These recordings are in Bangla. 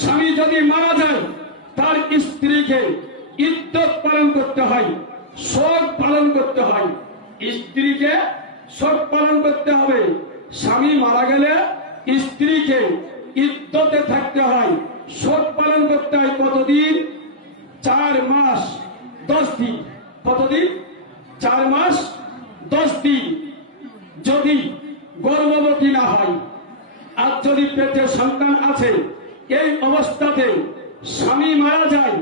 স্বামী যদি মারা যায় তার স্ত্রীকে ইদ্যত পালন করতে হয়, শোক পালন করতে হয়। স্ত্রীকে শোক পালন করতে হবে। স্বামী মারা গেলে স্ত্রীকে ইদ্যতে থাকতে হয়, শোক পালন করতে হয়। কতদিন? 4 মাস 10 দিন। কতদিন? 4 মাস 10 দিন। যদি গর্ভবতী না হয় আর যদি পেটে সন্তান আছে, এই অবস্থাতে স্বামী মারা যায়,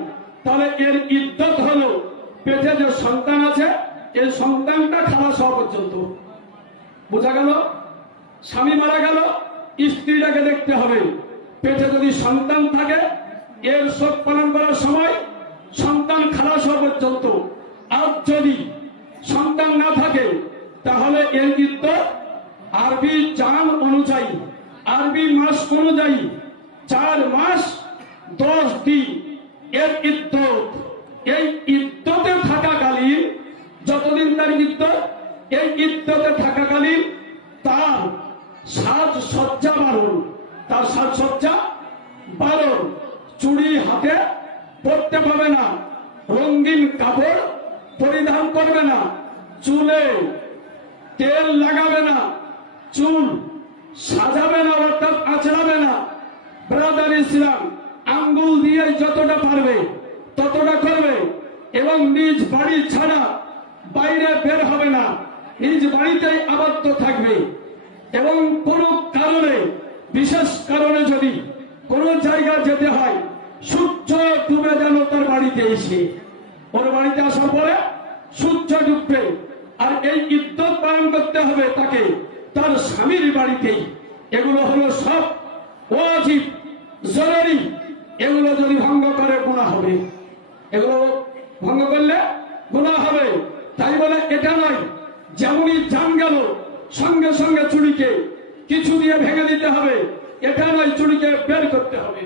তাহলে এর ইদ্যত হলো পেটে যে সন্তান আছে এই সন্তানটা খালাস হওয়া পর্যন্ত। বোঝা গেল? স্বামী মারা গেল, স্ত্রীটাকে দেখতে হবে। পেটে যদি সন্তান থাকে এর শোক পালন করার সময় সন্তান খালাস হওয়া পর্যন্ত। আর যদি সন্তান না থাকে তাহলে এর ইদ্যত আরবি চাঁদ অনুযায়ী, আরবি মাস অনুযায়ী 4 মাস 10 দিন এর ইদ্যত। এই ইদ্যতে থাকাকালীন, যতদিন তার ইদ্যত, এই ইদ্যতে থাকাকালীন তার সাজসজ্জা বারণ, তার সাজসজ্জা বারণ। চুড়ি হাতে পরতে পারবে না, রঙিন কাপড় পরিধান করবে না, চুলে তেল লাগাবে না, চুল সাজাবে না, অর্থাৎ আঁচড়াবে না। ব্রাদার ইসলাম আঙ্গুল দিয়ে যতটা পারবে ততটা করবে এবং নিজ বাড়ি ছাড়া বাইরে বের হবে না, নিজ বাড়িতেই আবদ্ধ থাকবে। এবং কোনো কারণে, বিশেষ কারণে যদি কোনো জায়গা যেতে হয়, সূর্য ডুবে যেন তার বাড়িতে এসে, ওর বাড়িতে আসার পরে সূর্য ডুববে। আর এই ইদ্যত পালন করতে হবে তাকে তার স্বামীর বাড়িতেই। এগুলো হলো সব ওয়াজিব, জরুরি। এগুলো যদি ভঙ্গ করে গুনাহ হবে, এগুলো ভঙ্গ করলে গুনাহ হবে। তাই বলে এটা নয় যেমনই জান গেল সঙ্গে সঙ্গে চুড়িকে কিছু দিয়ে ভেঙে দিতে হবে, এটা নয়। চুড়িকে বের করতে হবে,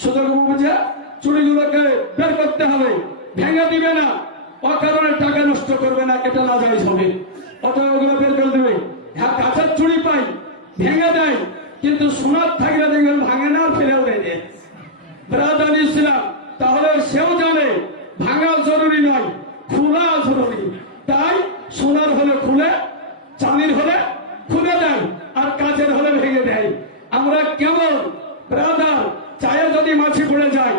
সুযোগ বুঝে চুড়িগুলোকে বের করতে হবে, ভেঙে দিবে না। অকারণে টাকা নষ্ট করবে না, এটা নাজায়েজ হবে। অতএব ওগুলো বের করে দেবে। হ্যাঁ, কাঁচের চুড়ি পাই, ভেঙে দেয়, কিন্তু সোনার থাকলে দেখবেন ভাঙে না, ফেলেও দেয়। ব্রাদার ইসলাম তাহলে সেও জানে ভাঙা জরুরি নয়, খোলা জরুরি। তাই সোনার হলে খুলে, চাঁদির হলে খুলে দেয়, আর কাচের হলে ভেঙে দেয়। আমরা কেমন ব্রাদার, চায়ে যদি মাছি পড়ে যায়,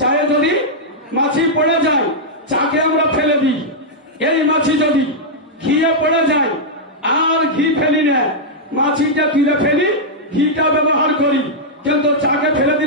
চায়ে যদি মাছি পড়ে যায়, চাকে আমরা ফেলে দিই। এই মাছি যদি ঘিয়ে পড়ে যায় আর ঘি ফেলি না, মাছিটা তুলে ফেলি, ঘিটা ব্যবহার করি, কিন্তু চাকে ফেলে দিই।